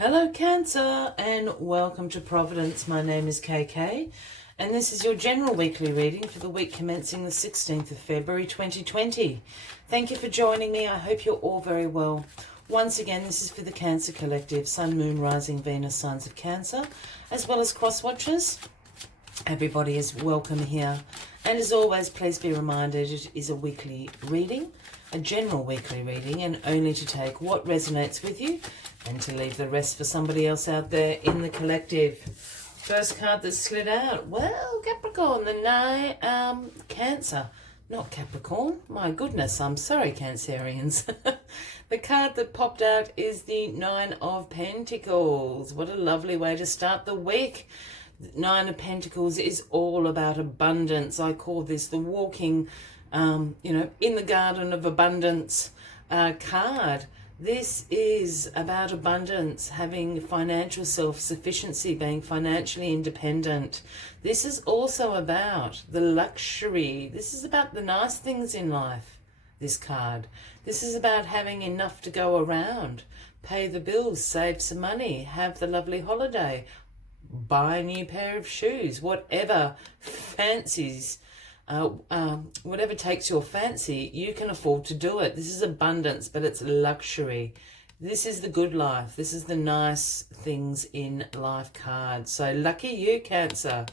Hello Cancer and welcome to Providence. My name is KK and this is your general weekly reading for the week commencing the 16th of February 2020. Thank you for joining me. I hope you're all very well. Once again, this is for the Cancer Collective, Sun, Moon, Rising, Venus, signs of Cancer, as well as cross watchers. Everybody is welcome here. And as always, please be reminded it is a weekly reading, a general weekly reading, and only to take what resonates with you and to leave the rest for somebody else out there in the collective. First card that slid out, well, Capricorn, Cancer, not Capricorn. My goodness, I'm sorry, Cancerians. The card that popped out is the Nine of Pentacles. What a lovely way to start the week. Nine of Pentacles is all about abundance. I call this the walking, in the garden of abundance card. This is about abundance, having financial self-sufficiency, being financially independent. This is also about the luxury. This is about the nice things in life, this card. This is about having enough to go around, pay the bills, save some money, have the lovely holiday, buy a new pair of shoes, whatever fancies, whatever takes your fancy, you can afford to do it. This is abundance, but it's luxury. This is the good life. This is the nice things in life card. So lucky you, Cancer,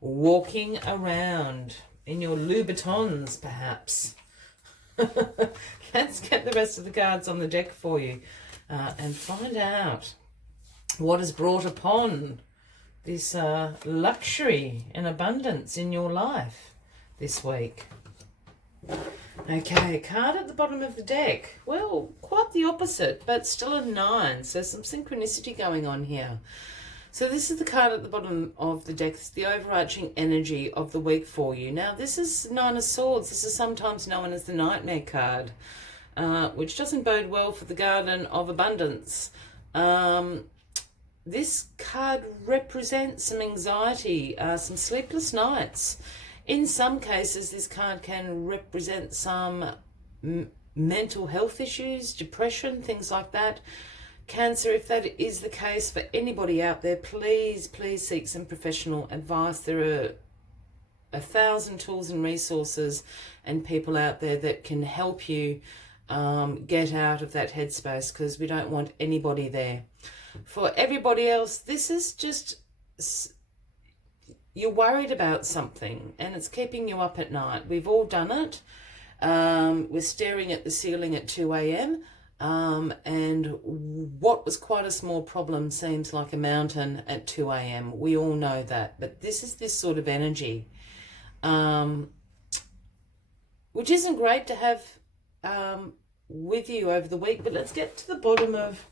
walking around in your Louboutins, perhaps. Let's get the rest of the cards on the deck for you and find out what is brought upon this luxury and abundance in your life this week. Okay, card at the bottom of the deck. Well, quite the opposite, but still a 9. So some synchronicity going on here. So this is the card at the bottom of the deck. It's the overarching energy of the week for you. Now, this is 9 of Swords. This is sometimes known as the Nightmare card, which doesn't bode well for the Garden of Abundance. This card represents some anxiety, some sleepless nights. In some cases, this card can represent some mental health issues, depression, things like that. Cancer, if that is the case for anybody out there, please seek some professional advice. There are 1,000 tools and resources and people out there that can help you get out of that headspace, because we don't want anybody there. For everybody else, this is just, you're worried about something and it's keeping you up at night. We've all done it. We're staring at the ceiling at 2 a.m. And what was quite a small problem seems like a mountain at 2 a.m. We all know that. But this is this sort of energy, which isn't great to have with you over the week. But let's get to the bottom of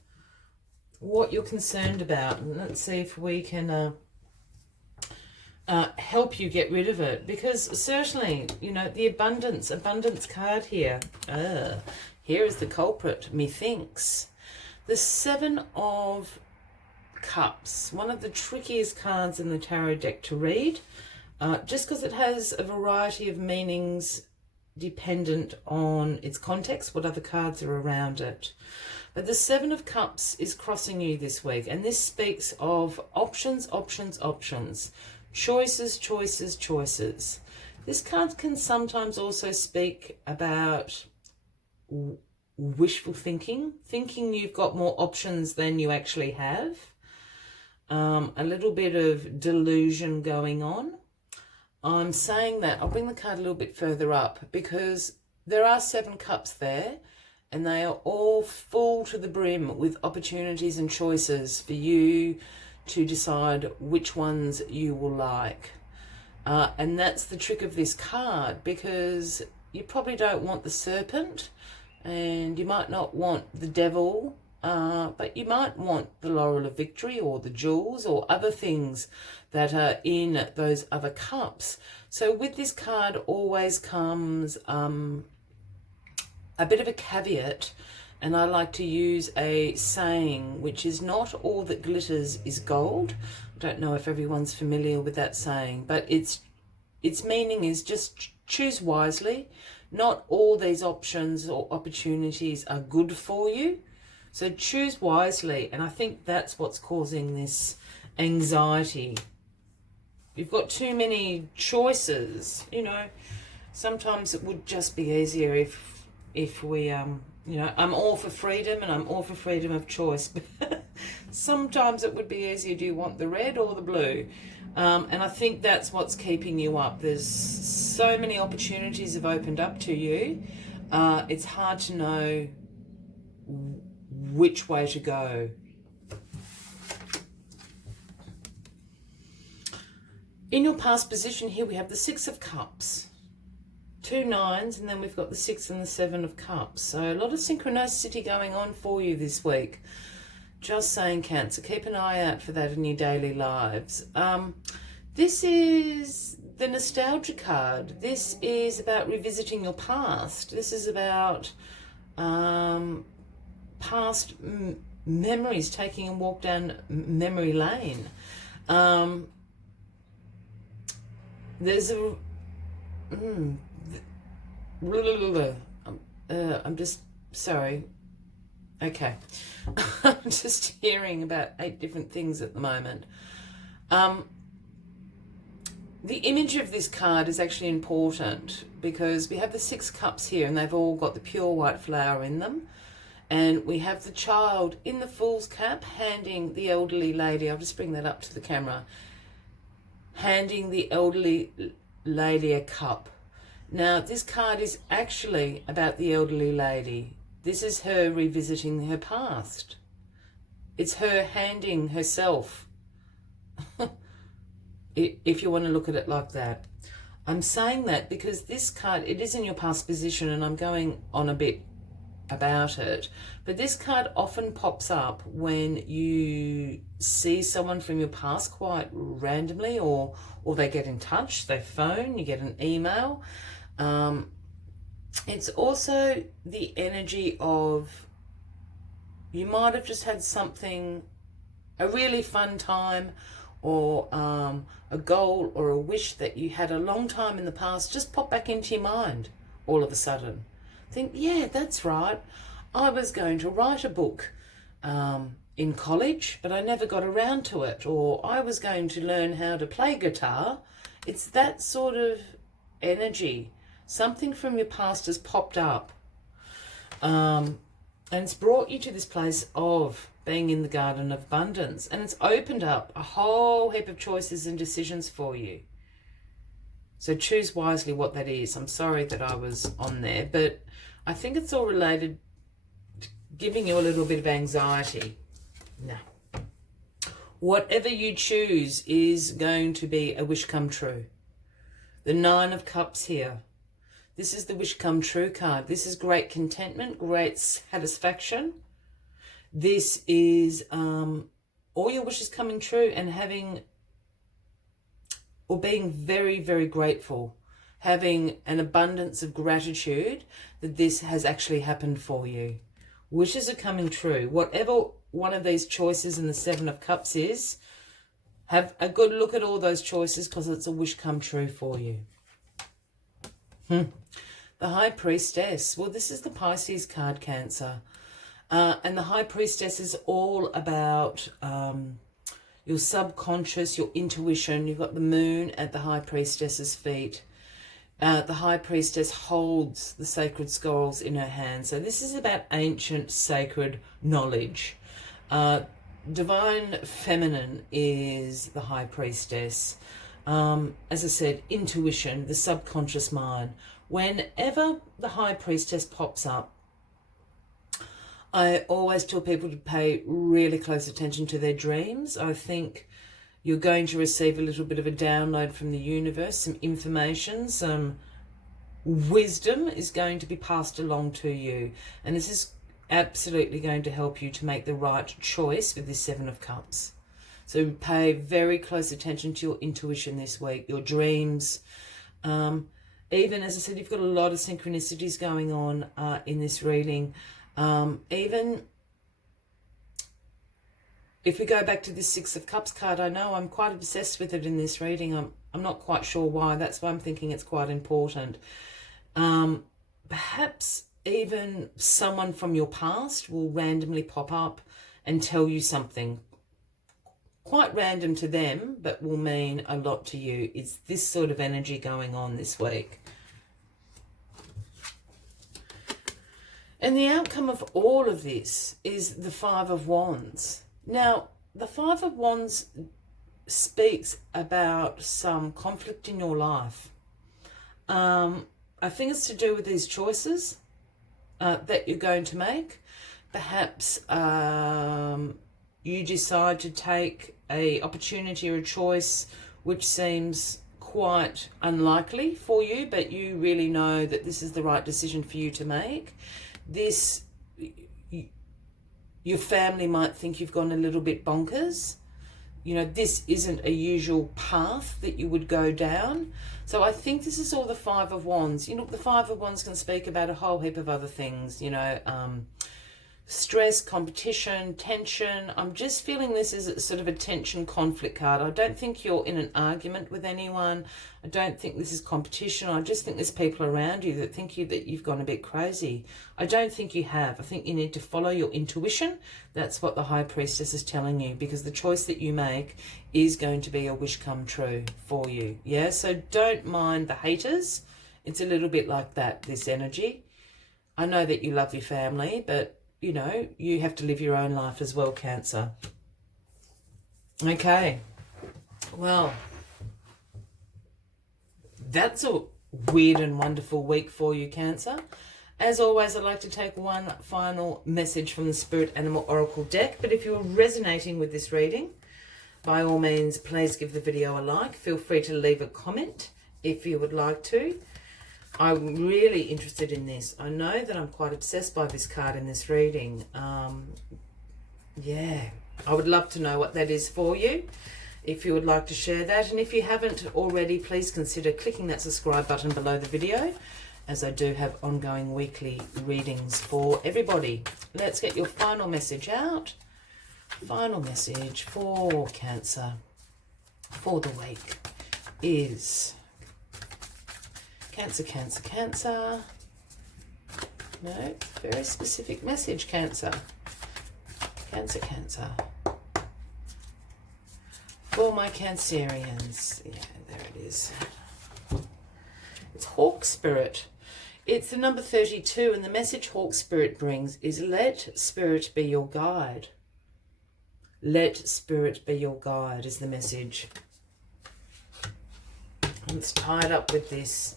what you're concerned about, and let's see if we can help you get rid of it. Because certainly, the abundance card here, here is the culprit, methinks. The 7 of Cups, one of the trickiest cards in the tarot deck to read, just because it has a variety of meanings dependent on its context, what other cards are around it. But the 7 of Cups is crossing you this week, and this speaks of options, choices. This card can sometimes also speak about wishful thinking you've got more options than you actually have, a little bit of delusion going on. I'm saying that, I'll bring the card a little bit further up, because there are 7 cups there, and they are all full to the brim with opportunities and choices for you to decide which ones you will like. And that's the trick of this card, because you probably don't want the serpent, and you might not want the devil, but you might want the laurel of victory or the jewels or other things that are in those other cups. So with this card always comes a bit of a caveat, and I like to use a saying, which is not all that glitters is gold. I don't know if everyone's familiar with that saying, but its meaning is just choose wisely. Not all these options or opportunities are good for you. So choose wisely, and I think that's what's causing this anxiety. You've got too many choices, you know. Sometimes it would just be easier if we, you know, I'm all for freedom and I'm all for freedom of choice. But sometimes it would be easier, do you want the red or the blue? And I think that's what's keeping you up. There's so many opportunities have opened up to you. It's hard to know which way to go. In your past position here, we have the Six of Cups, 2 9s, and then we've got the 6 and the 7 of Cups. So a lot of synchronicity going on for you this week. Just saying, Cancer, keep an eye out for that in your daily lives. This is the nostalgia card. This is about revisiting your past. This is about past memories, taking a walk down memory lane. There's a... I'm just... Sorry. Okay. I'm just hearing about 8 different things at the moment. The image of this card is actually important because we have the 6 cups here and they've all got the pure white flower in them. And we have the child in the Fool's cap handing the elderly lady, I'll just bring that up to the camera, handing the elderly lady a cup. Now, this card is actually about the elderly lady. This is her revisiting her past. It's her handing herself, if you want to look at it like that. I'm saying that because this card, it is in your past position, and I'm going on a bit about it, but this card often pops up when you see someone from your past quite randomly, or they get in touch, they phone, you get an email. It's also the energy of you might have just had something, a really fun time, or a goal or a wish that you had a long time in the past just pop back into your mind all of a sudden. Think, yeah, that's right. I was going to write a book in college, but I never got around to it. Or I was going to learn how to play guitar. It's that sort of energy. Something from your past has popped up. And it's brought you to this place of being in the garden of abundance. And it's opened up a whole heap of choices and decisions for you. So choose wisely what that is. I'm sorry that I was on there, but I think it's all related to giving you a little bit of anxiety. No. Whatever you choose is going to be a wish come true. The 9 of Cups here. This is the wish come true card. This is great contentment, great satisfaction. This is all your wishes coming true and having, or being very, very grateful, having an abundance of gratitude that this has actually happened for you. Wishes are coming true. Whatever one of these choices in the 7 of Cups is, have a good look at all those choices because it's a wish come true for you. The High Priestess. Well, this is the Pisces card, Cancer. And the High Priestess is all about your subconscious, your intuition. You've got the moon at the High Priestess's feet. The High Priestess holds the sacred scrolls in her hand. So this is about ancient sacred knowledge. Divine Feminine is the High Priestess. As I said, intuition, the subconscious mind. Whenever the High Priestess pops up, I always tell people to pay really close attention to their dreams. I think you're going to receive a little bit of a download from the universe, some information, some wisdom is going to be passed along to you. And this is absolutely going to help you to make the right choice with this 7 of Cups. So pay very close attention to your intuition this week, your dreams. Even, as I said, you've got a lot of synchronicities going on in this reading. Even if we go back to this 6 of Cups card, I know I'm quite obsessed with it in this reading. I'm not quite sure why. That's why I'm thinking it's quite important. Perhaps even someone from your past will randomly pop up and tell you something quite random to them, but will mean a lot to you. It's this sort of energy going on this week. And the outcome of all of this is the Five of Wands. Now, the Five of Wands speaks about some conflict in your life. I think it's to do with these choices that you're going to make. Perhaps you decide to take a opportunity or a choice which seems quite unlikely for you, but you really know that this is the right decision for you to make. This, your family might think you've gone a little bit bonkers. You know, this isn't a usual path that you would go down. So I think this is all the Five of Wands. You know, the Five of Wands can speak about a whole heap of other things, you know, stress, competition, tension. I'm just feeling this is sort of a tension conflict card. I don't think you're in an argument with anyone. I don't think this is competition. I just think there's people around you that think that you've gone a bit crazy. I don't think you have. I think you need to follow your intuition. That's what the High Priestess is telling you, because the choice that you make is going to be a wish come true for you. Yeah, so don't mind the haters. It's a little bit like that, this energy. I know that you love your family, but you know, you have to live your own life as well, Cancer. Okay. Well, that's a weird and wonderful week for you, Cancer. As always, I'd like to take one final message from the Spirit Animal Oracle deck. But if you're resonating with this reading, by all means, please give the video a like. Feel free to leave a comment if you would like to. I'm really interested in this. I know that I'm quite obsessed by this card in this reading. Yeah, I would love to know what that is for you, if you would like to share that. And if you haven't already, please consider clicking that subscribe button below the video, as I do have ongoing weekly readings for everybody. Let's get your final message out. Final message for Cancer for the week is... Cancer, Cancer, Cancer. No, very specific message, Cancer. Cancer, Cancer. For my Cancerians. Yeah, there it is. It's Hawk Spirit. It's the number 32, and the message Hawk Spirit brings is let Spirit be your guide. Let Spirit be your guide is the message. And it's tied up with this.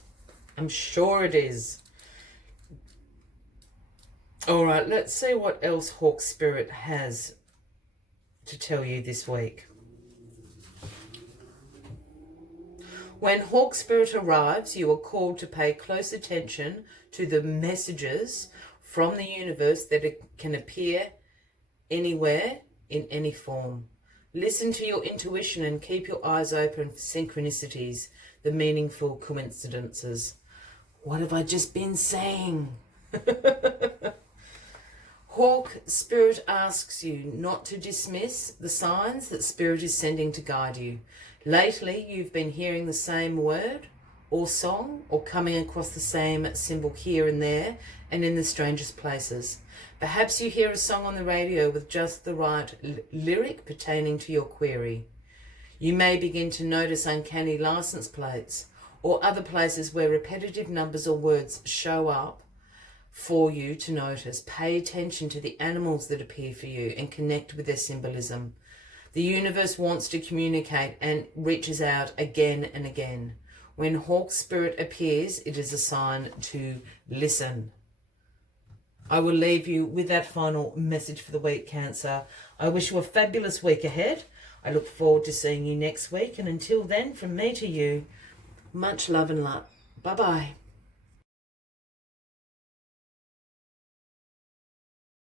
I'm sure it is. All right, let's see what else Hawk Spirit has to tell you this week. When Hawk Spirit arrives, you are called to pay close attention to the messages from the universe that can appear anywhere in any form. Listen to your intuition and keep your eyes open for synchronicities, the meaningful coincidences. What have I just been saying? Hawk Spirit asks you not to dismiss the signs that Spirit is sending to guide you. Lately, you've been hearing the same word or song, or coming across the same symbol here and there and in the strangest places. Perhaps you hear a song on the radio with just the right lyric pertaining to your query. You may begin to notice uncanny license plates or other places where repetitive numbers or words show up for you to notice. Pay attention to the animals that appear for you and connect with their symbolism. The universe wants to communicate and reaches out again and again. When Hawk Spirit appears, it is a sign to listen. I will leave you with that final message for the week, Cancer. I wish you a fabulous week ahead. I look forward to seeing you next week. And until then, from me to you, much love and light. Bye-bye.